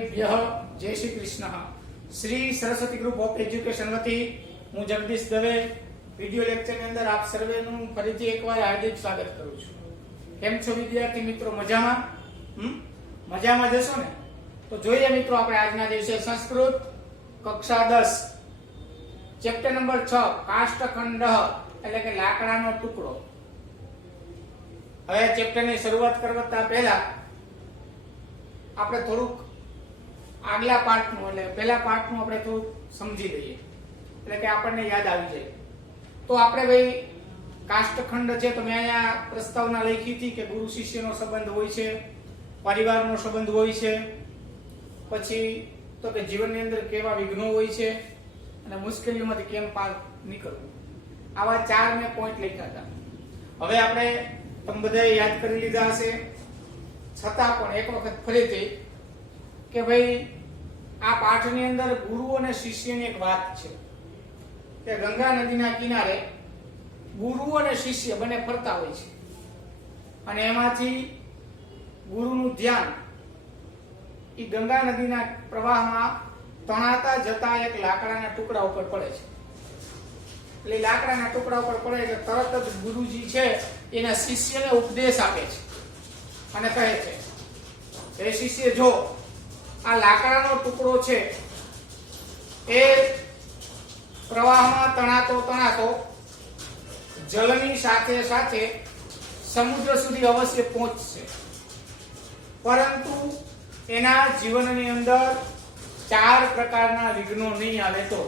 जय Shri Krishna. Shri Saraswati group of education वती हूँ जगदीश दवे विडियो लेक्चर ની અંદર આપ સર્વેનું ફરીથી એકવાર હાર્દિક સ્વાગત કરું છું। કેમ છો વિદ્યાર્થી મિત્રો? મજામાં? મજામાં જશો ને? તો જોઈએ મિત્રો આપણે આજના દિવસે સંસ્કૃત કક્ષા 10 ચેપ્ટર નંબર 6 કાષ્ઠખંડ એટલે કે લાકડાનો ટુકડો। હવે ચેપ્ટરની શરૂઆત કરતા પહેલા આપણે થોડુંક આગલા પાર્ટનું એટલે પહેલા પાર્ટનું આપણે થોડું સમજી લઈએ એટલે કે આપણને યાદ આવી જાય। તો આપણે ભાઈ કાષ્ઠખંડ છે તો મેં અહીંયા પ્રસ્તાવના લખી હતી કે ગુરુ શિષ્યનો સંબંધ હોય છે, પરિવારનો સંબંધ હોય છે, પછી તો કે જીવનની અંદર કેવા વિઘ્નો હોય છે અને મુશ્કેલીઓમાંથી કેમ પાર નીકળવું, આવા 4 મેં પોઈન્ટ લખ્યા હતા। હવે આપણે તમે બધાએ યાદ કરી લીધા હશે, છતાં પણ એક વખત ફરીથી કે ભાઈ આ પાઠની અંદર ગુરુ અને શિષ્યની એક વાત છે કે ગંગા નદીના કિનારે ગુરુ અને શિષ્ય બંને ફરતા હોય છે અને એમાંથી ગુરુનું ધ્યાન એ ગંગા નદીના પ્રવાહમાં તણાતા જતા એક લાકડાના ટુકડા ઉપર પડે છે। એટલે લાકડાના ટુકડા ઉપર પડે એટલે તરત જ ગુરુજી છે એના શિષ્યને ઉપદેશ આપે છે અને કહે છે એ શિષ્ય જો આ લાકડાનો ટુકડો છે એ પ્રવાહમાં તણાતો જળની સાથે સાથે સમુદ્ર સુધી અવશ્ય પહોંચશે, પરંતુ એના જીવનની અંદર 4 પ્રકારના વિઘ્નો નહીં આવે। તો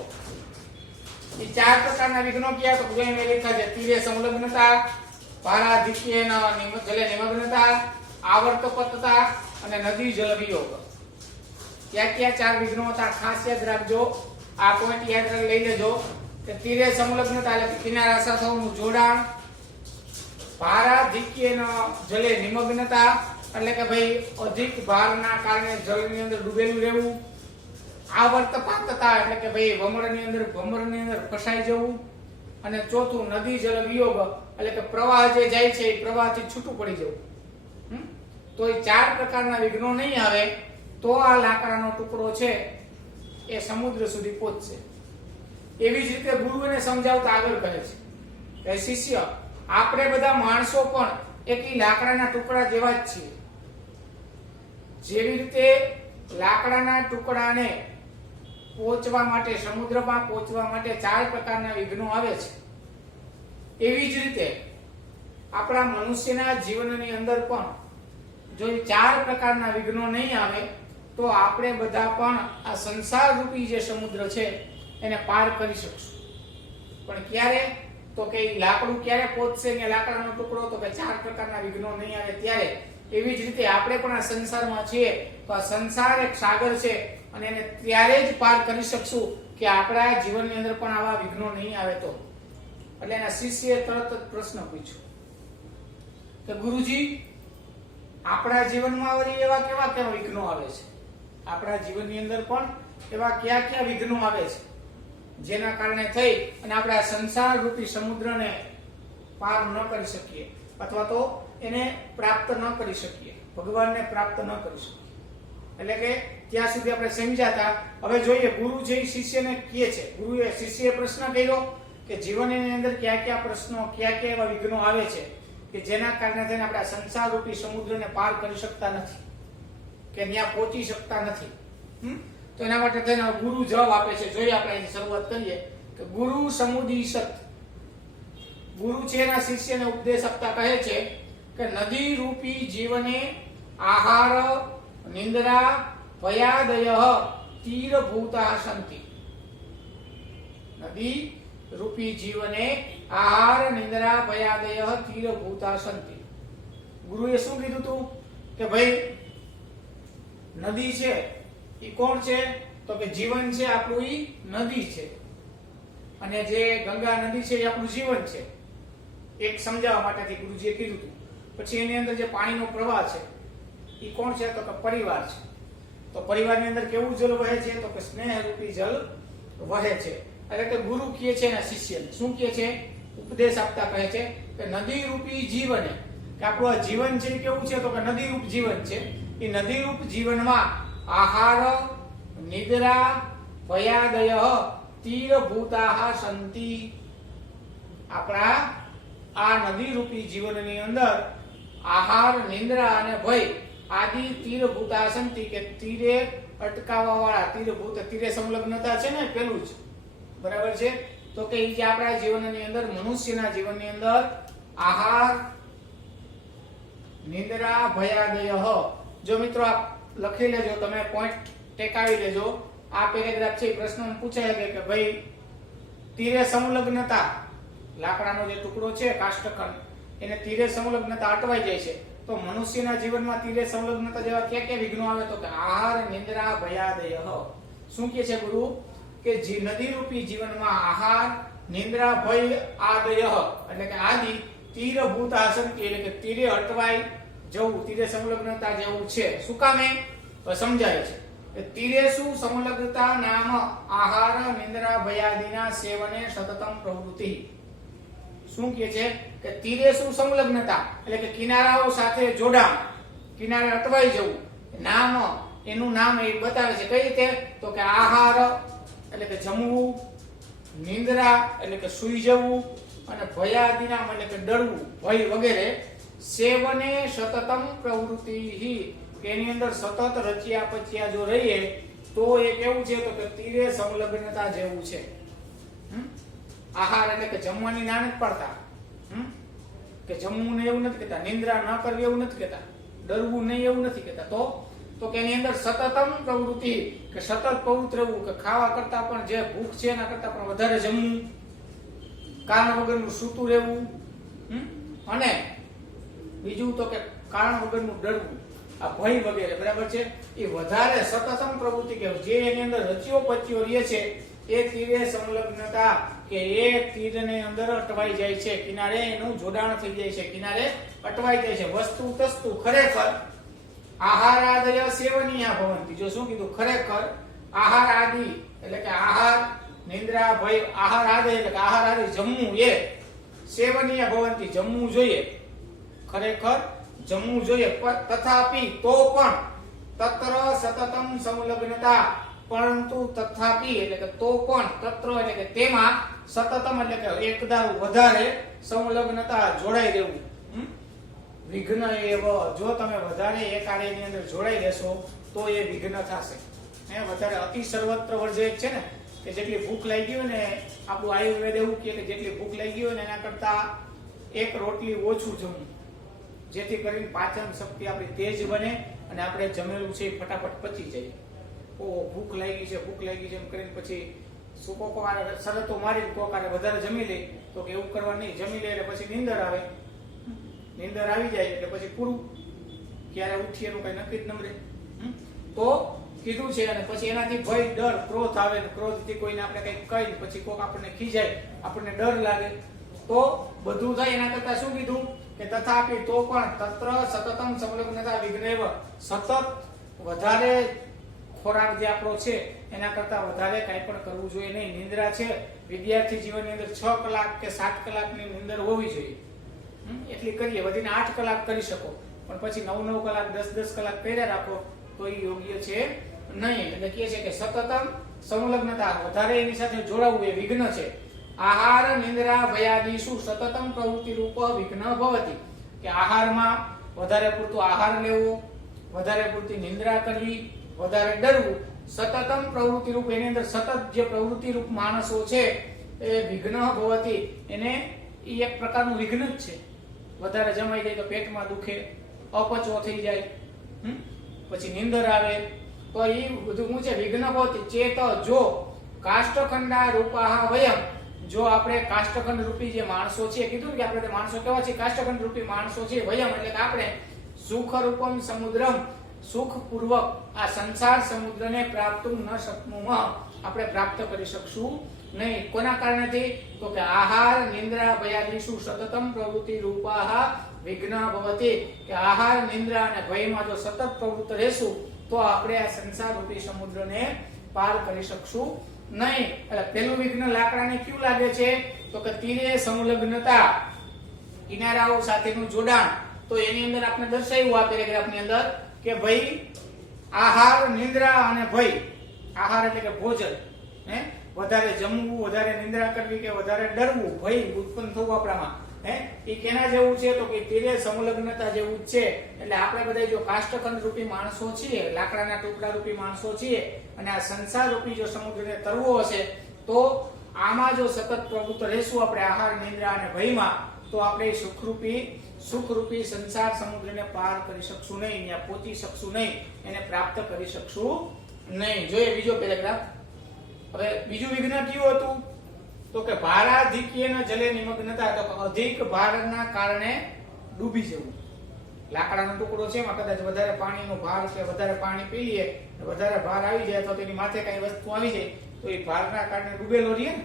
એ 4 પ્રકારના વિઘ્નો ક્યાં? તો મેં લખ્યા છે તીરે સંલગ્નતા, પારાધિક્યેન જલે નિમગ્નતા, આવર્તપતતા અને નદી જલ વિયોગ। ક્યાં ક્યાં 4 વિઘ્નો હતા ખાસ યાદ રાખજો, આ પોઈન્ટ યાદ લઈ લેજો કે તીરે સંલગ્નતા એટલે કિનારા સાથેનું જોડાણ, ભારાધિક્યેન જલે નિમગ્નતા એટલે કે ભાઈ અધિક ભારના કારણે જળની અંદર ડૂબેલું રહેવું, આવર્તપાતતા એટલે કે ભાઈ ભમરની અંદર ફસાઈ જવું, અને ચોથું નદી જલ વિયોગ એટલે કે પ્રવાહ જે જાય છે એ પ્રવાહથી છૂટું પડી જવું। તો એ 4 પ્રકારના વિઘ્નો નહીં આવે તો આ લાકડાનો ટુકડો છે એ સમુદ્ર સુધી પહોંચશે। એવી જ રીતે ગુરુને સમજાવતા આગળ કહે છે કે શિષ્ય આપણે બધા માણસો પણ એક લાકડાના ટુકડા જેવા જ છીએ। જેવી રીતે લાકડાના ટુકડાને પહોંચવા માટે સમુદ્રમાં પહોંચવા માટે 4 પ્રકારના વિઘ્નો આવે છે, એવી જ રીતે આપણા મનુષ્યના જીવનની અંદર પણ જો 4 પ્રકારના વિઘ્નો નહીં આવે તો આપણે બધા પણ આ સંસાર રૂપી જે સમુદ્ર છે એને પાર કરી શકશું। પણ ક્યારે? તો કે લાકડું ક્યારે પહોંચશે ને લાકડાનો ટુકડો? તો કે 4 પ્રકારના વિઘ્નો નહીં આવે ત્યારે। એવી જ રીતે આપણે પણ આ સંસારમાં છીએ તો આ સંસાર એક સાગર છે અને એને ત્યારે જ પાર કરી શકશું કે આપણા જીવનની અંદર પણ આવા વિઘ્નો નહીં આવે તો। એટલે એના શિષ્યએ તરત જ પ્રશ્ન પૂછ્યો કે ગુરુજી આપણા જીવનમાં વળી એવા કેવા વિઘ્નો આવે છે? આપણા જીવનની અંદર પણ એવા કયા વિઘ્નો આવે છે જેના કારણે થઈ અને આપણે આ સંસાર રૂપી સમુદ્રને પાર ન કરી શકીએ અથવા તો એને પ્રાપ્ત ન કરી શકીએ, ભગવાનને પ્રાપ્ત ન કરી શકીએ। એટલે કે ત્યાં સુધી આપણે સમજાતા। હવે જોઈએ ગુરુ જે શિષ્યને કહે છે, ગુરુએ શિષ્યએ પ્રશ્ન કર્યો કે જીવનની અંદર કયા પ્રશ્નો કયા એવા વિઘ્નો આવે છે કે જેના કારણે થઈને આપણે સંસાર રૂપી સમુદ્રને પાર કરી શકતા નથી કે ત્યાં પહોંચી શકતા નથી। તો એના માટે થઈને ગુરુ જવાબ આપે છે। જોઈએ આપણે એની શરૂઆત કરીએ કે ગુરુ સમુદિશત, ગુરુ છે એના શિષ્યને ઉપદેશ આપતા કહે છે કે નદી રૂપી જીવને આહાર નિંદ્રા ભયાદય તીરભૂતા સંતિ। નદી રૂપી જીવને આહાર નિંદ્રા ભયાદય તીરભૂતા સંતિ। ગુરુએ શું કીધું તું કે ભાઈ નદી છે એ કોણ છે? તો કે જીવન છે આપણું, ઈ નદી છે અને જે ગંગા નદી છે એ આપણું જીવન છે। એક સમજાવવા માટેથી ગુરુજીએ કીધું હતું। પછી એની અંદર જે પાણીનો પ્રવાહ છે એ કોણ છે? તો કે પરિવાર છે। તો પરિવારની અંદર કેવું જલ વહે છે? તો કે સ્નેહ રૂપી જલ વહે છે। એટલે કે ગુરુ કહે છે એના શિષ્યને શું કહે છે? ઉપદેશ આપતા કહે છે કે નદી રૂપી જીવને, કે આપણું આ જીવન છે કેવું છે? તો કે નદી રૂપ જીવન છે। એ નદી રૂપ જીવનમાં આહાર નિદ્રા ભયાદય તીરભૂતાઃ સંતિ. આપણા આ નદી રૂપી જીવનની અંદર આહાર નિદ્રા અને ભય આદિ તીરભૂતા સંતિ કે તીરે અટકાવવા વાળા તીરભૂત તીરે સંલગ્નતા છે ને પેલું જ બરાબર છે. તો કે જે આપણા જીવનની અંદર મનુષ્યના જીવનની અંદર આહાર નિદ્રા ભયાદય. જો મિત્રો આપ લખી લેજો, તમે પોઈન્ટ ટેકાવી લેજો. આ પેરેગ્રાફ છે પ્રશ્ન પૂછાય કે ભાઈ તીરે સંલગ્નતા લાકડાનો જે ટુકડો છે કાષ્ઠખંડ એને તીરે સંલગ્નતા અટવાઈ જાય છે. તો મનુષ્યના જીવનમાં તીરે સંલગ્નતા જેવા ક્યાં ક્યાં વિઘ્નો આવે? તો કે આહાર નિદ્રા ભયાદય. શું કહે છે ગુરુ? કે જે નદી રૂપી જીવનમાં આહાર નિદ્રા ભય આદય એટલે કે આદિ તીરભૂત આસંતિ એટલે કે તીરે અટવાઈ જવું, તીરે સંલગ્નતા જેવું છે. શું કામે? તો સમજાય છે કે તીરે શું સંલગ્નતા નામ આહાર નિદ્રા ભયાદિના સેવને સતતમ પ્રવૃત્તિ. શું કહે છે કે તીરે શું સંલગ્નતા એટલે કે કિનારાઓ સાથે જોડાણ, કિનારે અટવાઈ જવું. નામ એનું નામ એ બતાવે છે. કઈ રીતે? તો કે આહાર એટલે કે જમવું, નિંદ્રા એટલે કે સૂઈ જવું, અને ભયાદિનામ એટલે કે ડરવું, ભય વગેરે. સેવને સતતમ પ્રવૃત્તિ કે એની અંદર સતત રચ્યા પચ્યા જો રહીએ તો એ કેવું છે? તો કે તીરે સંલગ્નતા જેવું છે. આહાર એટલે કે જમવાની ના નથી પડતા, કે જમવું ને એવું નથી કહેતા, નિંદ્રા ન કરવી એવું નથી કહેતા, ડરવું નહીં એવું નથી કહેતા. તો કે એની અંદર સતતમ પ્રવૃત્તિ કે સતત પ્રવૃત્ત રહેવું, કે ખાવા કરતા પણ જે ભૂખ છે એના કરતા પણ વધારે જમવું, કારણ વગરનું સૂતું રહેવું, અને બીજું તો કે કારણ વગરનું ડરવું, આ ભય વગેરે બરાબર છે. એ વધારે સતતમ પ્રવૃત્તિ કે જે એની અંદર રચ્યો પચ્યો રહે છે એ તીરે સંલગ્નતા કે એ તીરની અંદર અટવાઈ જાય છે, કિનારે એનું જોડાણ થઈ જાય છે, કિનારે અટવાઈ જાય છે. વસ્તુ તસ્તુ ખરેખર આહાર આદય સેવનીય ભવંતિ. જો શું કીધું? ખરેખર આહાર આદિ એટલે કે આહાર નિંદ્રા ભય આહાર આદિ એટલે કે આહાર આદિ જમવું એ સેવનીય ભવંતિ જમવું જોઈએ, ખરેખર જમવું જોઈએ. તથાપિ તો પણ તત્ર સતતમ સંલગ્નતા પરંતુ તથાપિ એટલે કે તો પણ તત્ર એટલે કે તેમાં સતતમ એટલે કે એકધારું વધારે સંલગ્નતા જોડાઈ રહેવું. વિઘ્ન એવ જો તમે વધારે એક કાર્યની અંદર જોડાઈ રહેશો તો એ વિઘ્ન થશે. વધારે અતિ સર્વત્ર વર્જિત છે ને કે જેટલી ભૂખ લાગી હોય ને, આપણું આયુર્વેદ એવું કહે કે જેટલી ભૂખ લાગી હોય ને એના કરતા એક રોટલી ઓછું જમવું, જેથી કરીને પાચન શક્તિ આપણી તેજ બને અને આપણે જમેલું છે ફટાફટ પચી જાય. ઓ ભૂખ લાગી છે એમ કરીને પછી શું કોકારે શરતો મારી કોકારે વધારે જમી લે તો કે એવું કરવા નહીં. જમી લે એટલે પછી નીંદર આવે, નીંદર આવી જાય એટલે પછી પૂરું, ક્યારે ઉઠી એનું કઈ નક્કી જ ન રહે. તો કીધું છે. અને પછી એનાથી ભય ડર ક્રોધ આવે, ક્રોધથી કોઈને આપણે કઈ કહી પછી કોક આપણને ખીજાય, આપણને ડર લાગે, તો બધું થાય. એના કરતા શું કીધું કે તથાપિ તો પણ તત્ર સતતમ સંલગ્નતા વિઘ્નેવ, સતત વધારે ખોરાક જે આપણો છે એના કરતા વધારે કાંઈ પણ કરવું જોઈએ નહીં. નિંદ્રા છે વિદ્યાર્થી જીવનની અંદર 6 કલાક કે 7 કલાકની નિંદર હોવી જોઈએ, એટલી કરીએ. વધીને 8 કલાક કરી શકો, પણ પછી 9-9 કલાક 10-10 કલાક કર્યા રાખો તો એ યોગ્ય છે નહીં. એટલે કહે છે કે સતતમ સંલગ્નતા વધારે એની સાથે જોડાવવું એ વિઘ્ન છે. આહાર નિંદ્રા ભયાદિષુ સતતમ પ્રવૃત્તિ રૂપ વિઘ્ન ભવતિ કે આહારમાં વધારે પૂરતું આહાર લેવો, વધારે પૂરતી નિંદ્રા કરવી, વધારે ડરવું, સતતમ પ્રવૃત્તિ રૂપ એની અંદર સતત જે પ્રવૃત્તિ રૂપ માણસો છે એ વિઘ્ન ભવતિ એને એ એક પ્રકારનું વિઘ્ન જ છે. વધારે જમાઈ જાય તો પેટમાં દુખે, અપચો થઈ જાય, પછી નીંદર આવે, તો એ બધું શું છે? વિઘ્ન ભવતિ. ચેત જો કાષ્ઠખંડા રૂપાહ વયમ, જો આપણે કાષ્ઠખંડ રૂપી જે માણસો છે, કીધું કે આપણે માણસો કેવા છે? કાષ્ઠખંડ રૂપી માણસો છે. વયમ એટલે કે આપણે સુખ રૂપમ સમુદ્રમ, સુખ પૂર્વક આ સંસાર સમુદ્રને પ્રાપ્ત ન શકનું, આપણે પ્રાપ્ત કરી શકશું નહીં. કોના કારણેથી? તો કે આહાર નિંદ્રા ભયાદિષુ સતતમ પ્રવૃત્તિ રૂપાહ વિઘ્ન ભવતિ કે આહાર નિંદ્રા અને ભયમાં જો સતત પ્રવૃત્ત રહેશું તો આપણે આ સંસાર રૂપી સમુદ્રને પાર કરી શકશું નહીં. એટલે પેલું વિઘ્ન લાકડાને ક્યું લાગે છે? તો કે તીરે સંલગ્નતા, કિનારાઓ સાથેનું જોડાણ. તો એની અંદર આપણે દર્શાવ્યું આ પેરેગ્રાફની અંદર કે ભાઈ આહાર, નિંદ્રા અને ભય. આહાર એટલે કે ભોજન, વધારે જમવું, વધારે નિંદ્રા કરવી કે વધારે ડરવું, ભય ઉત્પન્ન થવું આપણામાં, એ કેના જેવું છે? તો કે તીરે સંલગ્નતા જેવું જ છે. એટલે આપણે બધા જો કાષ્ઠખંડ રૂપી માણસો છીએ, લાકડાના ટુકડા રૂપી માણસો છીએ, અને આ સંસાર રૂપી જો સમુદ્રને તરવો હશે, તો આમાં જો સતત પ્રવૃત્ત રહેશું આપણે આહાર, નિંદ્રા અને ભયમાં, તો આપણે સુખરૂપી સંસાર સમુદ્રને પાર કરી શકશું નહીં, ત્યાં પહોંચી શકશું નહીં, એને પ્રાપ્ત કરી શકશું નહીં. જોઈએ બીજો પેરેગ્રાફ. હવે બીજું વિઘ્ન કયું હતું? તો કે ભારાધિક્યેન જલે નિમગ્નતા, તો અધિક ભારના કારણે ડૂબી જવું. લાકડાનો ટુકડો છે, એમાં કદાચ વધારે પાણીનો ભાર છે, વધારે પાણી પી લઈએ, વધારે ભાર આવી જાય તો તેની માથે કઈ વસ્તુ આવી જાય તો એ ભારના કારણે ડૂબેલો રહે ને.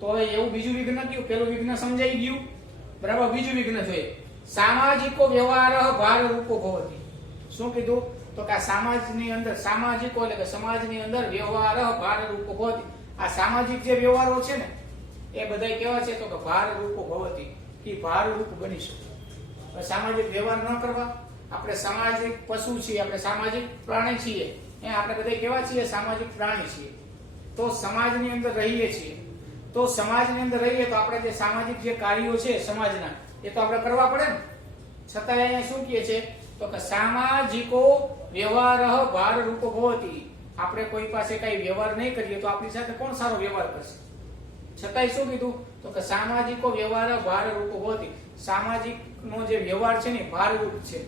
તો હવે એવું બીજું વિઘ્ન કયું? પેલું વિઘ્ન સમજાઈ ગયું, બરાબર. બીજું વિઘ્ન જોઈએ. સામાજિકો વ્યવહાર ભાર રૂપો ભવતી. શું કીધું? તો કે આ સમાજની અંદર, સામાજિકો એટલે કે સમાજની અંદર વ્યવહાર ભાર રૂપો ભવતી. આ સામાજિક જે વ્યવહારો છે ને એ બધા કેવા છે? તો કે ભાર રૂપો ભવતી, કે ભાર રૂપ બની શકે. સામાજિક વ્યવહાર ન કરવા, આપણે સામાજિક પશુ છીએ, આપણે સામાજિક પ્રાણી છીએ, આપણે બધા કેવા છીએ? સામાજિક પ્રાણી છીએ. તો સમાજની અંદર રહીએ છીએ, તો સમાજની અંદર રહીએ તો આપણે જે સામાજિક જે કાર્યો છે સમાજના, એ તો આપણે કરવા પડે ને. છતાં અહીંયા શું કહે છે? તો કે સામાજિકો વ્યવહાર ભાર રૂપો ભવતી. આપણે કોઈ પાસે કઈ વ્યવહાર નહીં કરીએ તો આપણી સાથે કોણ સારો વ્યવહાર કરશે? છતાંય શું કીધું? તો કે સામાજિકો વ્યવહાર ભાર રૂપો ભવતી. સામાજિક નો જે વ્યવહાર છે ને ભારરૂપ છે.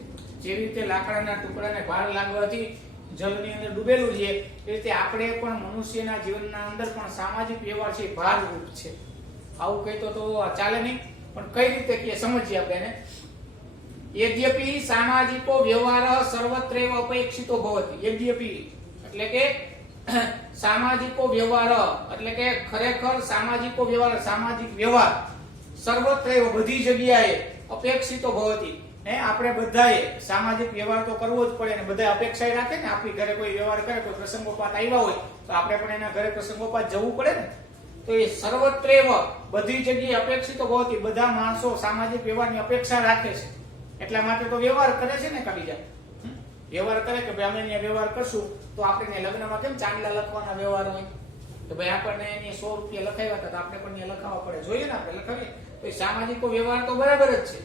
જેવી રીતે લાકડાના ટુકડાને ભાર લાગવાથી જળની અંદર ડૂબેલું છે, એ રીતે આપણે પણ મનુષ્યના જીવનના અંદર પણ સામાજિક વ્યવહાર છે ભારરૂપ છે. આવું કહીતો તો ચાલે નહીં, પણ કઈ રીતે કે સમજીએ આપણે એને. યદ્યપિ સામાજિકો વ્યવહાર સર્વત્રૈવ અપેક્ષિતો ભવતિ. યદ્યપિ એટલે કે સામાજિકો વ્યવહાર એટલે કે ખરેખર સામાજિકો વ્યવહાર, સામાજિક વ્યવહાર સર્વત્રૈવ બધી જગ્યાએ અપેક્ષિતો ભવતિ. આપણે બધાએ સામાજિક વ્યવહાર તો કરવો જ પડે, ને બધા અપેક્ષા રાખે ને. આપણી ઘરે કોઈ વ્યવહાર કરે, કોઈ પ્રસંગોપાત આવ્યા હોય તો આપણે પણ એના ઘરે પ્રસંગોપાત જવું પડે ને. તો એ સર્વત્રૈવ બધી જગ્યાએ અપેક્ષિતો ભવતિ. બધા માણસો સામાજિક વ્યવહારની અપેક્ષા રાખે છે, એટલા માટે તો વ્યવહાર કરે છે ને. કબીજા વ્યવહાર કરે કે ભાઈ અમે અહીંયા વ્યવહાર કરશું તો આપણે લગ્નમાં કેમ ચાંદલા લખવાના વ્યવહાર હોય કે ભાઈ આપણને એની 100 રૂપિયા લખાવ્યા હતા તો આપણે પણ અહીંયા લખાવવા પડે, જોઈએ ને, આપણે લખાવીએ. તો એ સામાજિક વ્યવહાર તો બરાબર જ છે.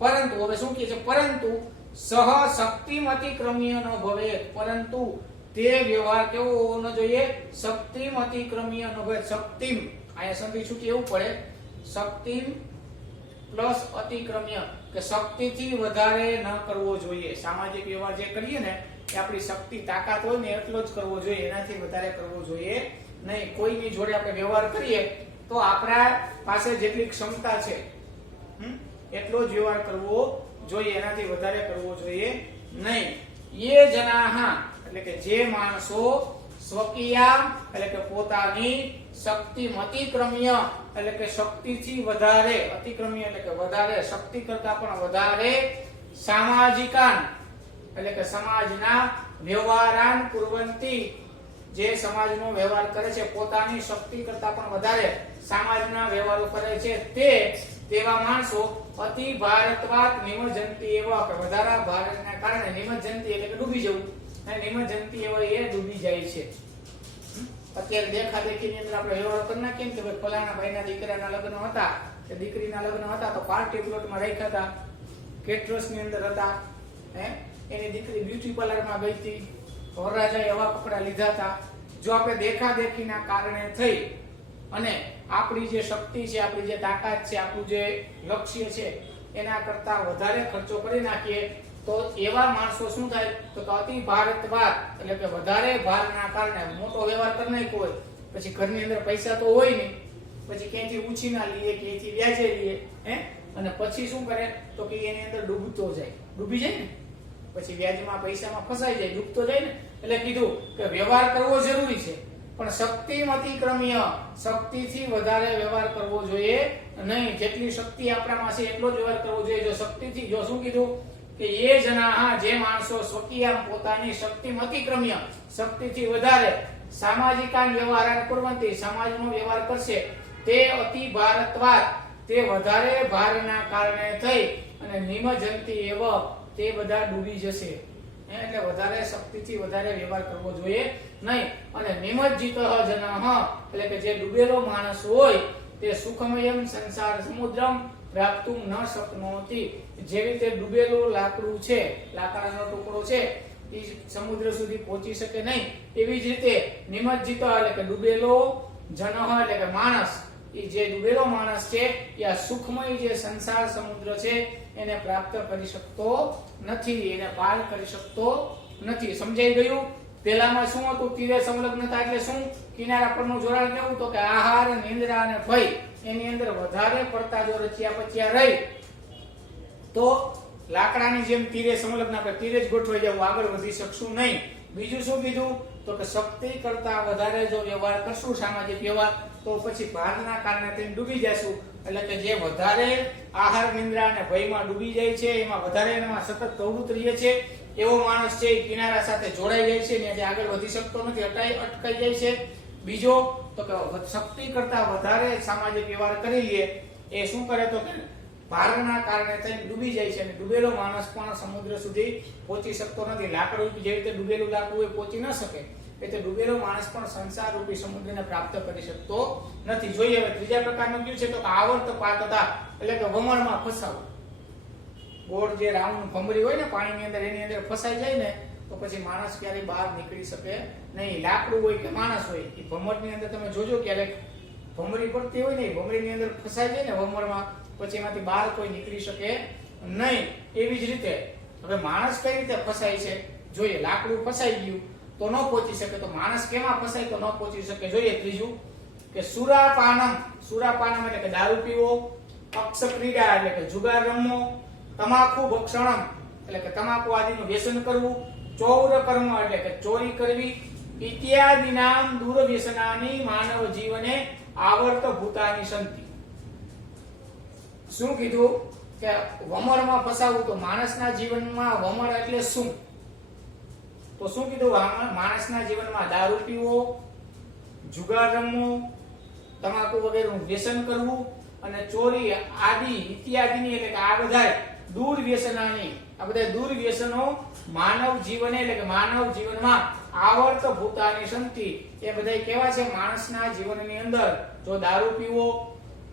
પરંતુ હવે શું કહે છે? પરંતુ સહ શક્તિમ અતિક્રમ્ય ન ભવે. પરંતુ તે વ્યવહાર કેવો હોવો ન જોઈએ? શક્તિમ અતિક્રમ્ય ન ભવે. શક્તિમ અહીંયા સંધિ છૂટી એવું પડે, શક્તિમ પ્લસ અતિક્રમ્ય, કે શક્તિથી વધારે ન કરવો જોઈએ. સામાજિક વ્યવહાર જે કરીએ ને એ આપણી શક્તિ તાકાત હોય ને એટલો જ કરવો જોઈએ, એનાથી વધારે કરવો જોઈએ નહીં. કોઈની જોડે આપણે વ્યવહાર કરીએ તો આપણા પાસે જેટલી ક્ષમતા છે એટલો જ વ્યવહાર કરવો જોઈએ, એનાથી વધારે કરવો જોઈએ નહીં. યે જનાહ એટલે કે જે માણસો સ્વકીયા એટલે કે પોતાની શક્તિ અતિક્રમ્ય એટલે કે શક્તિથી વધારે, અતિક્રમ્ય એટલે કે વધારે, શક્તિ કરતા પણ વધારે, સામાજિકાન એટલે કે સમાજના વ્યવહારાન કુર્વંતી, જે સમાજનો વ્યવહાર કરે છે, પોતાની શક્તિ કરતા પણ વધારે સમાજના વ્યવહારો કરે છે, તેવા માણસો અતિ ભારતવાત નિમજ્જંતી એવા, કે વધારા ભારતના કારણે નિમજ્જંતી એટલે કે ડૂબી જવું, અને નિમજ્જંતી એવા એ ડૂબી જાય છે. અત્યારે દેખાદેખીની અંદર આપણે વ્યવહાર કરી નાખીએ કે ભાઈ ફલાણા ભાઈના દીકરાના લગ્ન હતા કે દીકરીના લગ્ન હતા તો પાર્ટી પ્લોટમાં રાખ્યા હતા, કેટરસની અંદર હતા, એની દીકરી બ્યુટી પાર્લરમાં ગઈ હતી, વરરાજાએ એવા કપડા લીધા હતા. જો આપણે દેખાદેખીના કારણે થઈ અને આપણી જે શક્તિ છે, આપણી જે તાકાત છે, આપણું જે લક્ષ્ય છે એના કરતા વધારે ખર્ચો કરી નાખીએ તો એવા માણસો શું થાય? તો અતિ ભારતવાદ એટલે કે વધારે ભારના કારણે મોટો વ્યવહાર કરી નાખ્યો હોય, પછી ઘરની અંદર પૈસા તો હોય નહીં, પછી ક્યાંયથી ઉછીના લઈએ, ક્યાંયથી વ્યાજે લઈએ, અને પછી શું કરે? તો કે એની અંદર ડૂબતો જાય, ડૂબી જાય ને, પછી વ્યાજમાં પૈસામાં ફસાઈ જાય, ડૂબતો જાય ને. એટલે કીધું કે વ્યવહાર કરવો જરૂરી છે, પણ શક્તિ અતિક્રમ્ય, શક્તિથી વધારે વ્યવહાર કરવો જોઈએ નહીં. જેટલી શક્તિ આપણામાં છે એટલો જ વ્યવહાર કરવો જોઈએ. જો શક્તિથી, જો શું કીધું કે એ જનાહ જે માણસો સ્વકીયા પોતાની શક્તિ અતિક્રમ્ય, શક્તિથી વધારે, સામાજિકાન વ્યવહારાન કુર્વંતી સમાજનો વ્યવહાર કરશે, તે અતિ ભારતવાદ તે વધારે ભારના કારણે થઈ અને નિમજ્જંતી એવ તે બધા ડૂબી જશે. એટલે વધારે શક્તિથી વધારે વ્યવહાર કરવો જોઈએ નહીં. અને નિમજ્જિતઃ જનઃ એટલે કે જે ડૂબેલો માણસ હોય તે સુખમયમ સંસાર સમુદ્રમ પ્રાપ્તુમ ન શક્નોતિ. જેવી રીતે ડૂબેલું લાકડું છે, લાકડાનો ટુકડો છે, એ સમુદ્ર સુધી પહોંચી શકે નહીં, એવી જ રીતે નિમજ્જિત એટલે કે ડૂબેલો જનઃ એટલે કે માણસ, એ જે ડૂબેલો માણસ છે એ આ સુખમય જે સંસાર સમુદ્ર છે એને પ્રાપ્ત કરી શકતો નથી, એને પાર કરી શકતો નથી. સમજાઈ ગયું? પેલામાં શું હતું? તીરે સંલગ્નતા એટલે શું? કિનારા પરનું જોડાણ કેવું? તો કે આહાર, નિંદ્રા અને ભય એની અંદર વધારે પડતા જો રચ્યા પચ્યા રહી તો લાકડાની જેમ તીરે સંલગ્ન, આપણે તીરે જ ગોઠવાઈ જવું, આગળ વધી શકશું નહીં. બીજું શું કીધું? તો કે શક્તિ કરતા વધારે જો વ્યવહાર કરશું, સામાજિક વ્યવહાર, તો પછી ભારના કારણે તેને ડૂબી જશું. એટલે કે જે વધારે આહાર, નિંદ્રા અને ભયમાં ડૂબી જાય છે, એમાં વધારે એમાં સતત પ્રવૃત્ત રહે છે, એવો માણસ છે એ કિનારા સાથે જોડાઈ જાય છે, ત્યાંથી આગળ વધી શકતો નથી, અટકાઈ જાય છે. બીજો તો કે શક્તિ કરતા વધારે સામાજિક વ્યવહાર કરી લે, એ શું કરે? તો કે ભારના કારણે થઈને ડૂબી જાય છે, અને ડૂબેલો માણસ પણ સમુદ્ર સુધી પહોંચી શકતો નથી. લાકડું જે રીતે ડૂબેલું લાકડું એ પહોંચી ન શકે, એટલે ડૂબેલો માણસ પણ સંસાર રૂપી સમુદ્રને પ્રાપ્ત કરી શકતો નથી. જોઈએ હવે ત્રીજા પ્રકારનું કયું છે? તો આવર્ત પાતતા એટલે કે વમળમાં ફસાવું. ગોળ જે રાઉન્ડ ભમરી હોય ને પાણીની અંદર, એની અંદર ફસાઈ જાય ને તો પછી માણસ ક્યારેય બહાર નીકળી શકે નહીં. લાકડું હોય કે માણસ હોય, એ ભમરની અંદર તમે જોજો ક્યારેક ભમરી પડતી હોય ને, ભમરીની અંદર ફસાઈ જાય ને વમળમાં, પછી એમાંથી બહાર કોઈ નીકળી શકે નહીં. એવી જ રીતે હવે માણસ કઈ રીતે ફસાય છે જોઈએ. લાકડું ફસાઈ ગયું તો ન પહોંચી શકે, તો માણસ કેમાં ફસાય તો ન પહોંચી શકે? જોઈએ ત્રીજું કે સુરાપાનમ. સુરાપાનમ એટલે કે દારૂ પીવો, અક્ષ ક્રીડા એટલે કે જુગાર રમવો, તમાકુ ભક્ષણમ એટલે કે તમાકુ આદિનું વ્યસન કરવું, ચૌર કર્મ એટલે કે ચોરી કરવી, ઇત્યાદિ નામ દુર્વ્યસનાની માનવ જીવને આવર્ત ભૂતાની સંતિ. શું કીધું? કે વમળમાં ફસાવું. તો માણસના જીવનમાં વમળ એટલે શું? તો શું કીધું? માણસના જીવનમાં દારૂ પીવો, જુગાર રમવો, તમાકુ વગેરેનું વ્યસન કરવું, અને ચોરી આદિ ઇત્યાદિની એટલે કે આ બધા દુર્વ્યસનાની, આ બધા દુર્વ્યસનો માનવ જીવન એટલે કે માનવ જીવનમાં આવર્ત ભૂતાની સંતિ. એ બધા કેવા છે? માણસના જીવનની અંદર જો દારૂ પીવો,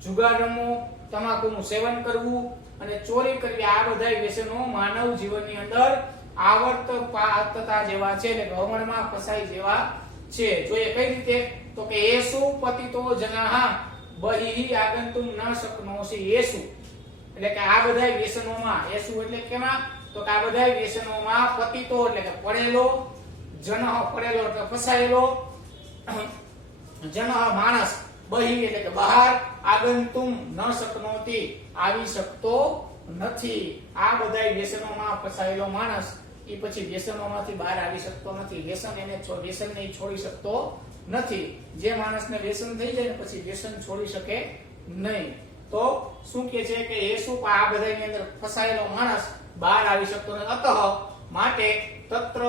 જુગાર રમવો, તમાકુનું સેવન કરવું અને ચોરી કરવી, આ બધા વ્યસનો માનવ જીવનની અંદર આવર્ત પાતતા જેવા છે, એટલે ગમણમાં ફસાઈ જેવા છે. જોઈએ કઈ રીતે? તો કે એસુ પતિતો જનાહ બહિ આગંતુમ ન શક્નોસી. એસુ એટલે કે આ બધા વ્યસનોમાં, એસુ એટલે કેમાં? તો કે આ બધા વ્યસનોમાં પતિતો એટલે કે પડેલો, જનઃ પડેલો એટલે ફસાયેલો, જનઃ માણસ, બહિ એટલે કે બહાર, આગંતુમ ન શક્નોતિ આવી શકતો નથી. આ બધા વ્યસનોમાં ફસાયેલો માણસ એ પછી વ્યસનોમાંથી બહાર આવી શકતો નથી. વ્યસનને છોડી શકતો નથી. જે માણસને વ્યસન થઈ જાય ને પછી વ્યસન છોડી શકે નહીં. તો શું કહે છે? કે એ શું? આ બધાની અંદર ફસાયેલો માણસ બહાર આવી શકતો નથી. અતઃ માટે તત્ર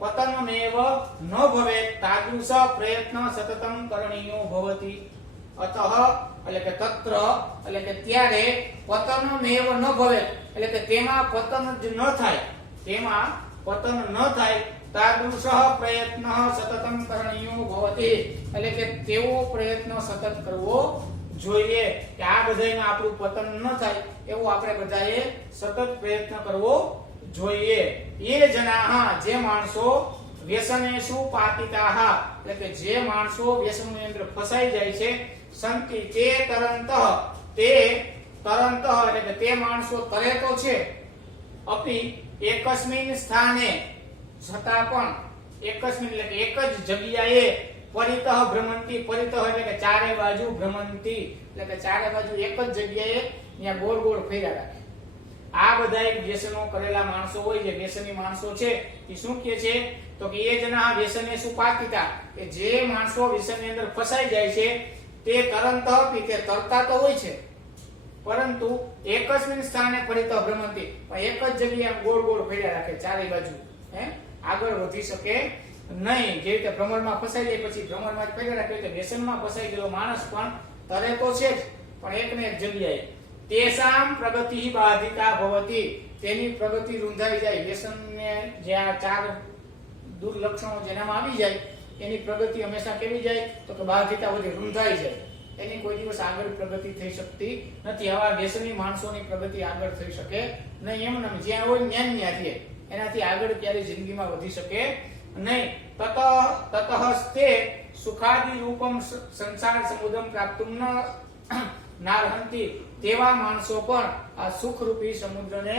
પતનમેવ ન ભવેત તાદૃશ પ્રયત્ન સતતમ કરણીયો ભવતિ. અતઃ એટલે કે તત્ર એટલે કે ત્યારે, પતનમેવ ન ભવેત એટલે કે તેમાં પતન જ ન થાય, તેમાં પતન ન થાય, તાદૃશ પ્રયત્ન સતતમ કરણીયો ભવતિ એટલે કે તેવો પ્રયત્ન સતત કરવો જોઈએ કે આ બધામાં આપણું પતન ન થાય એવો આપણે બધાએ સતત પ્રયત્ન કરવો જોઈએ. એ જનાહ જે માણસો વ્યસનેષુ પાતિતાહ એટલે કે જે માણસો વ્યસનની અંદર ફસાઈ જાય છે, સંતિ તે તરંત એટલે કે તે માણસો તરે તો છે, અપી એકસ્મિન સ્થાને છતાં પણ, એકસ્મિન એટલે કે એક જ જગ્યાએ, પરિતઃ ભ્રમંતી, પરિતઃ એટલે કે ચારે બાજુ, ભ્રમંતી એટલે કે ચારે બાજુ એક જ જગ્યાએ ત્યાં ગોળ ગોળ ફેર્યા રાખે. આ બધા વ્યસનો કરેલા માણસો હોય, જે વ્યસની માણસો છે, એ શું કહે છે? તો કે એ જના વ્યસનેષુ પાતિતા કે જે માણસો વ્યસનની અંદર ફસાઈ જાય છે તે તરંત તે તરતા તો હોય છે, પરંતુ એકસ્મિન સ્થાને પરિતઃ ભ્રમંતી એક જ જગ્યાએ ગોળ ગોળ ફેર્યા રાખે ચારે બાજુ, આગળ વધી શકે નહીં. જે રીતે ભ્રમણમાં ફસાઈ જાય પછી ભ્રમણમાં જ ફેર્યા રાખે, એટલે વ્યસનમાં ફસાઈ ગયેલો માણસ પણ તરે તો છે જ, પણ એક ને એક જગ્યાએ. તેસામ પ્રગતિ બાધિતા ભવતિ તેની પ્રગતિ રૂંધાઈ જાય. વ્યસનને જે આ 4 દુર્લક્ષણો જેનામાં આવી જાય એની પ્રગતિ હંમેશા કેવી જાય તો કે બાધિતા બધી રૂંધાઈ જાય. એની કોઈ દિવસ આગળ પ્રગતિ થઈ શકતી નથી. આવા વ્યસની માણસોની પ્રગતિ આગળ થઈ શકે નહીં. એમ જ્યાં હોય ત્યાં છે, એનાથી આગળ ક્યારેય જિંદગીમાં વધી શકે નહીં. તતઃસ્તે સુખાદિ રૂપમ સંસાર સમુદ્રમ પ્રાપ્તુમ નારહંતિ. તેવા માણસો પણ આ સુખરૂપી સમુદ્રને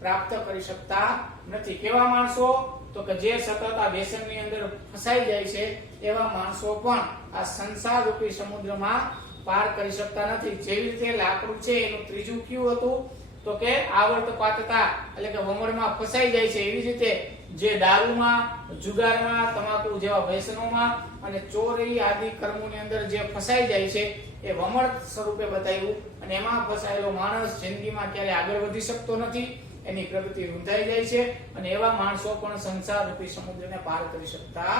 પ્રાપ્ત કરી શકતા નથી. કેવા માણસો તો કે જે સતત આ વ્યસનની અંદર ફસાઈ જાય છે એવા માણસો પણ આ સંસાર રૂપી સમુદ્રમાં પાર કરી શકતા નથી. જેવી રીતે લાકડું છે એનું ત્રીજું કયું હતું તો કે આવર્તપાતતા, એટલે કે વમળમાં ફસાઈ જાય છે. એવી રીતે જે દારૂમાં, જુગારમાં, તમાકુ જેવા વ્યસનોમાં અને ચોરી આદિ કર્મોની અંદર જે ફસાઈ જાય છે એ વમળ સ્વરૂપે બતાવ્યું. અને એમાં ફસાયેલો માણસ જિંદગીમાં ક્યારે આગળ વધી શકતો નથી, એની પ્રગતિ રૂંધાઈ જાય છે. અને એવા માણસો પણ સંસાર રૂપી સમુદ્રને પાર કરી શકતા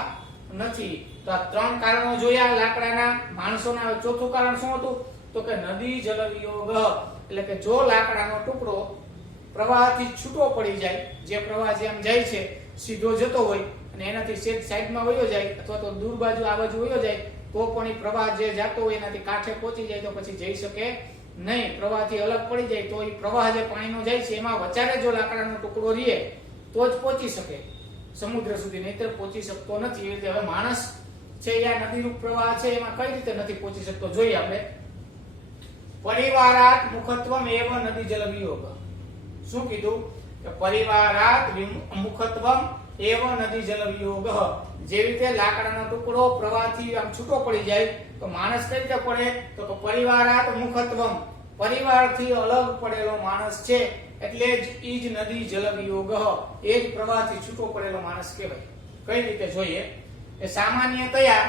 નથી. તો આ 3 કારણો જોયા લાકડાના, માણસોના. ચોથું કારણ શું હતું તો કે નદી જલ વિયોગ, એટલે કે જો લાકડાનો ટુકડો પ્રવાહથી છૂટો પડી જાય, જે પ્રવાહ જેમ જાય છે સીધો જતો હોય અને એનાથી સેજ સાઈડમાં વયો જાય અથવા તો દૂર બાજુ આ બાજુ વયો જાય તો પણ એ પ્રવાહ જે જતો હોય એનાથી કાંઠે પહોંચી જાય તો પછી જઈ શકે નહીં. પ્રવાહથી અલગ પડી જાય તો એ પ્રવાહ જે પાણીનો જાય છે એમાં વચારે જો લાકડાનો ટુકડો રહે તો જ પહોંચી શકે સમુદ્ર સુધી, નહીતર પહોંચી શકતો નથી. એ રીતે હવે માણસ છે આ નદીરૂપ પ્રવાહ છે એમાં કઈ રીતે નથી પહોંચી શકતો જોઈએ આપણે. પરિવારાત મુખત્વમ એવ નદી જલ વિયોગ. શું કીધું કે પરિવારાત મુખત્વમ એવ નદી જલ વિયોગ. જે રીતે લાકડાનો ટુકડો પ્રવાહથી આમ છૂટો પડી જાય તો માણસ કઈ રીતે પડે તો કે પરિવારાત મુખત્વમ, પરિવારથી અલગ પડેલો માણસ છે એટલે જ ઈ જ નદી જલ વિયોગ, એ જ પ્રવાહથી છૂટો પડેલો માણસ કહેવાય. કઈ રીતે જોઈએ એ સામાન્યતયા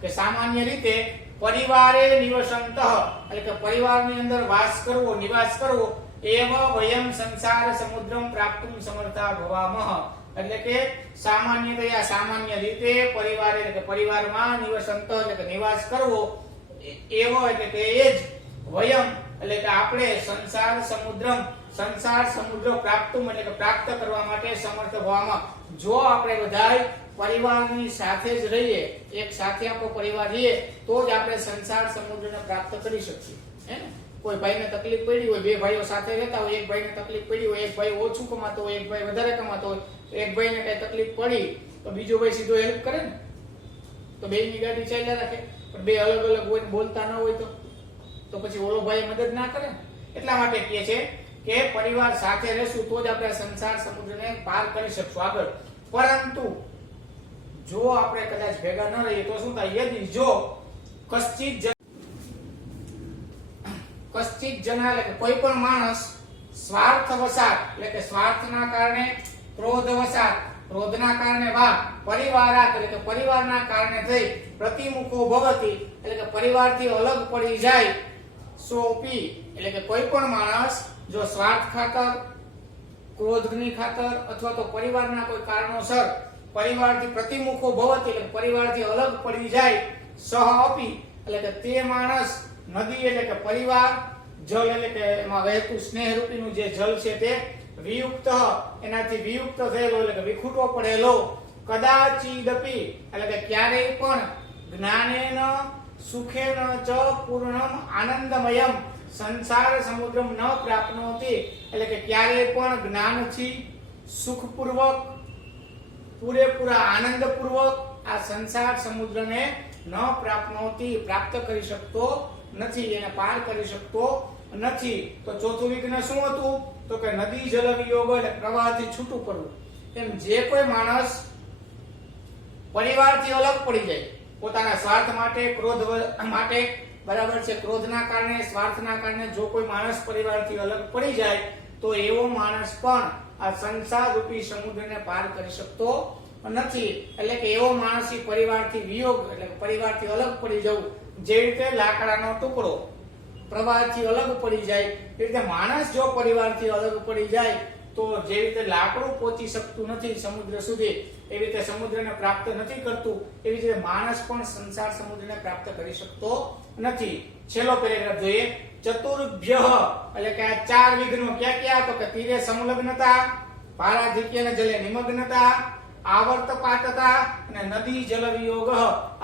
કે સામાન્ય રીતે પરિવારે નિવસંત, એટલે કે પરિવારની અંદર વાસ કરવો, નિવાસ કરવો. એવ વયમ સંસાર સમુદ્રમ પ્રાપ્તુમ સમર્થા ભવામઃ, એટલે કે સામાન્યતયા સામાન્ય રીતે પરિવારે એટલે કે પરિવારમાં નિવસંત એટલે કે નિવાસ કરવો. એવ એટલે કે એ જ વયમ એટલે કે આપણે સંસાર સમુદ્ર પ્રાપ્તુમ એટલે કે પ્રાપ્ત કરવા માટે સમર્થ ભવામાં. જો આપણે બધાય પરિવારની સાથે જ રહીએ, એક સાથે આપણો પરિવાર રહીએ તો જ આપણે સંસાર સમુદ્રને પ્રાપ્ત કરી શકીએ. હે ને? કોઈ ભાઈને તકલીફ પડી હોય, 2 ભાઈઓ સાથે રહેતા હોય, એક ભાઈને તકલીફ પડી હોય, એક ભાઈ ઓછું કમાતો હોય, એક ભાઈ વધારે કમાતો હોય, તો એક ભાઈને કઈ તકલીફ પડી તો બીજો ભાઈ સીધો હેલ્પ કરે ને, તો બેયની ગાડી ચાલ્યા રાખે. પણ 2 અલગ અલગ હોય, બોલતા ન હોય તો પછી ઓલો ભાઈ મદદ ના કરે. એટલા માટે કહે છે કે પરિવાર સાથે રહેશું તો જ આપણે સંસાર સમુદ્રને પાર કરી શકશું આગળ. પરંતુ જો આપણે કદાચ ભેગા ન રહીએ તો શું થાય? યદિ જો કશ્ચિત જના એટલે કે કોઈ પણ માણસ સ્વાર્થવશાત એટલે કે સ્વાર્થના કારણે, ક્રોધવશાત ક્રોધના કારણે, વા પરિવારાત એટલે કે પરિવારના કારણે થઈ પ્રતિમુખો ભવતી એટલે કે પરિવારથી અલગ પડી જાય. સોપી એટલે કે કોઈ પણ માણસ જો સ્વાર્થ ખાતર, ક્રોધની ખાતર અથવા તો પરિવારના કોઈ કારણોસર પરિવારથી પ્રતિમુખો ભવતી એટલે પરિવારથી અલગ પડી જાય. સહ અપી એટલે કે તે માણસ નદી એટલે કે પરિવાર, જલ એટલે કે એમાં વહેતું સ્નેહ રૂપીનું જે જલ છે તે, વિયુક્ત એનાથી વિયુક્ત થયેલો એટલે કે વિખૂટો પડેલો. કદાચિદપી એટલે કે ક્યારેય પણ જ્ઞાનેન સુખેન ચ પૂર્ણમ આનંદમયમ સંસાર સમુદ્રમ ન પ્રાપ્નોતિ એટલે કે ક્યારેય પણ જ્ઞાનથી સુખપૂર્વક, પૂરેપૂરા આનંદપૂર્વક આ સંસાર સમુદ્રને ન પ્રાપ્નોતિ પ્રાપ્ત કરી શકતો નથી, એને પાર કરી શકતો નથી. તો ચોથું વિઘ્ન શું હતું તો કે નદી જલ વિયોગ એટલે પ્રવાહથી છૂટું પડવું. એમ જે કોઈ માણસ પરિવારથી અલગ પડી જાય પોતાના સ્વાર્થ માટે, ક્રોધ માટે, બરાબર છે, ક્રોધના કારણે, સ્વાર્થના કારણે જો કોઈ માણસ પરિવારથી અલગ પડી જાય તો એવો માણસ પણ આ સંસાર રૂપી સમુદ્રને પાર કરી શકતો નથી. એટલે કે એવો માણસ પરિવારથી વિયોગ એટલે કે પરિવારથી અલગ પડી જવું. જે રીતે લાકડાનો ટુકડો પ્રવાહથી અલગ પડી જાય એ રીતે માણસ જો પરિવારથી અલગ પડી જાય તો જે રીતે લાકડું પહોંચી શકતું નથી સમુદ્ર સુધી, એવી રીતે સમુદ્રને પ્રાપ્ત નથી કરતું, એવી રીતે માણસ પણ સંસાર સમુદ્રને પ્રાપ્ત કરી શકતો નથી. છેલ્લો પેરેગ્રાફ જોઈએ. ચતુર્ભ્ય એટલે કે આ ચાર વિઘ્નો ક્યાં ક્યાં? તો કે તીરે સંલગ્નતા, પારાધિક્યને જલે નિમગ્નતા, આવર્તપાતતા અને નદી જલ વિયોગ.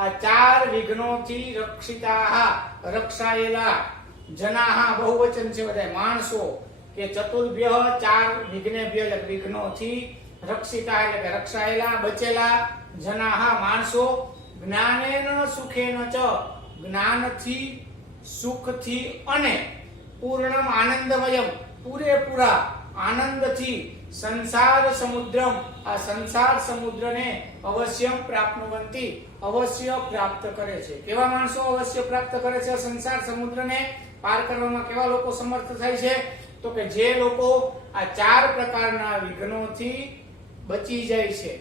આ ચાર વિઘ્નોથી રક્ષિતા રક્ષાયેલા જનાહ બહુવચન છે, બધા માણસો. કે ચતુર્ભ્ય ચાર વિઘ્નેભ્ય એટલે વિઘ્નોથી, રક્ષિતા એટલે કે રક્ષાયેલા બચેલા, જનાહ માણસો, જ્ઞાનેન સુખેન ચ જ્ઞાનથી સુખથી અને પૂર્ણમ આનંદમયમ પૂરેપૂરા આનંદથી સંસાર સમુદ્રમ આ સંસાર સમુદ્રને અવશ્યમ પ્રાપ્નુવંતી અવશ્ય પ્રાપ્ત કરે છે. કેવા માણસો અવશ્ય પ્રાપ્ત કરે છે સંસાર સમુદ્રને પાર કરવામાં? કેવા લોકો સમર્થ થાય છે? તો કે જે લોકો આ ચાર પ્રકારના વિઘ્નોથી બચી જાય છે.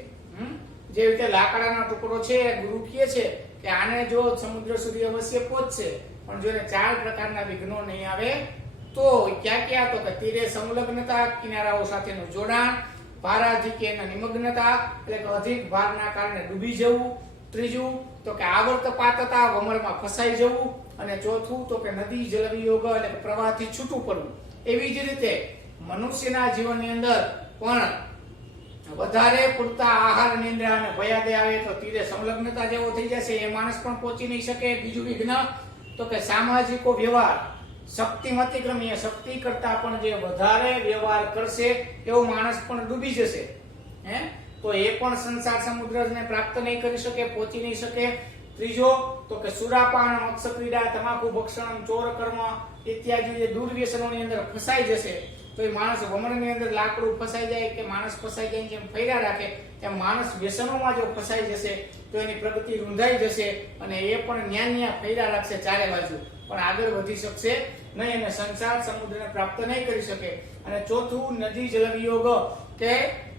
જે રીતે લાકડાનો ટુકડો છે ગુરુ કહે છે કે આને જો સમુદ્ર સુધી અવશ્ય પહોંચશે, પણ જો એને ચાર પ્રકારના વિઘ્નો નહીં આવે તો ક્યાં ક્યાં? તો કે તીરે સંલગ્નતા કિનારાઓ સાથેનું જોડાણ, પારાધિક્યના નિમગ્નતા એટલે કે અધિક ભારના કારણે ડૂબી જવું, ત્રીજું તો કે આવર્તપાતતા વમળમાં ફસાઈ જવું, અને ચોથું તો કે નદી જલવિયોગ એટલે કે પ્રવાહથી છૂટું પડવું. એવી જ રીતે મનુષ્યના જીવનની અંદર પણ વધારે પૂરતા આહાર, નિંદ્રા અને ભયાદય આવે તો તીરે સંલગ્નતા જેવો થઈ જશે, એ માણસ પણ પહોંચી નહીં શકે. બીજું વિઘ્ન તો કે સામાજિકો વ્યવહાર, શક્તિમતિક્રમીય શક્તિ કરતા પણ જે વધારે વ્યવહાર કરશે એવો માણસ પણ ડૂબી જશે. તો એ પણ સંસાર સમુદ્રને પ્રાપ્ત નહીં કરી શકે, પહોંચી નહીં શકે. ત્રીજો તો કે સુરાપાન, મત્સ્યક્રીડા, તમાકુ ભક્ષણ, ચોર કર્મ ઇત્યાદિ જે દુર્વ્યસનોની અંદર ફસાઈ જશે તો એ માણસ વમળની અંદર લાકડું ફસાઈ જાય કે માણસ ફસાઈ જાય જેમ ફર્યા રાખે તેમ માણસ વ્યસનોમાં જો ફસાઈ જશે તો એની પ્રગતિ રૂંધાઈ જશે અને એ પણ ન્યા ફર્યા રાખશે ચારે બાજુ, પણ આગળ વધી શકશે નહીં અને સંસાર સમુદ્રને પ્રાપ્ત નહીં કરી શકે. અને ચોથું નદી જલવિયોગ કે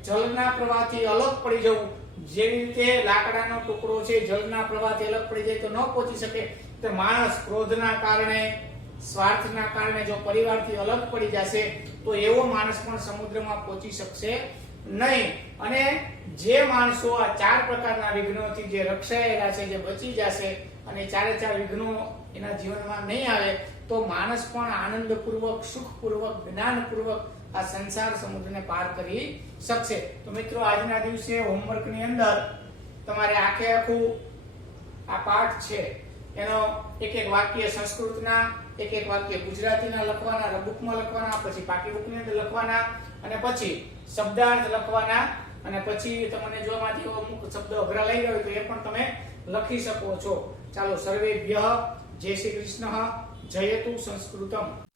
જળના પ્રવાહથી અલગ પડી જવું. જેવી રીતે લાકડાનો ટુકડો છે જળના પ્રવાહથી અલગ પડી જાય તો ન પહોંચી શકે, તો માણસ ક્રોધના કારણે, સ્વાર્થના કારણે જો પરિવારથી અલગ પડી જશે તો એવો માણસ પણ સમુદ્રમાં પહોંચી શકશે નહીં. અને જે માણસો આ ચાર પ્રકારના વિઘ્નોથી જે રક્ષાયેલા છે, જે બચી જશે અને ચારે ચાર વિઘ્નો એના જીવનમાં નહીં આવે તો માણસ પણ આનંદપૂર્વક, સુખપૂર્વક, જ્ઞાનપૂર્વક આ સંસાર સમુદ્રને પાર કરી શકશે. તો મિત્રો આજના દિવસે હોમવર્કની અંદર તમારે આખે આખું આ પાઠ છે એનો એક એક વાક્ય સંસ્કૃતના, એક એક વાક્ય ગુજરાતીના લખવાના, રબુકમાં લખવાના, પછી પાકી બુકની અંદર લખવાના, અને પછી શબ્દાર્થ લખવાના, અને પછી તમને જો આમાંથી અમુક શબ્દ અઘરા લઈ ગયા હોય તો એ પણ તમે લખી શકો છો. ચાલો, સર્વેભ્યઃ જય શ્રી કૃષ્ણ, જયતુ સંસ્કૃતમ.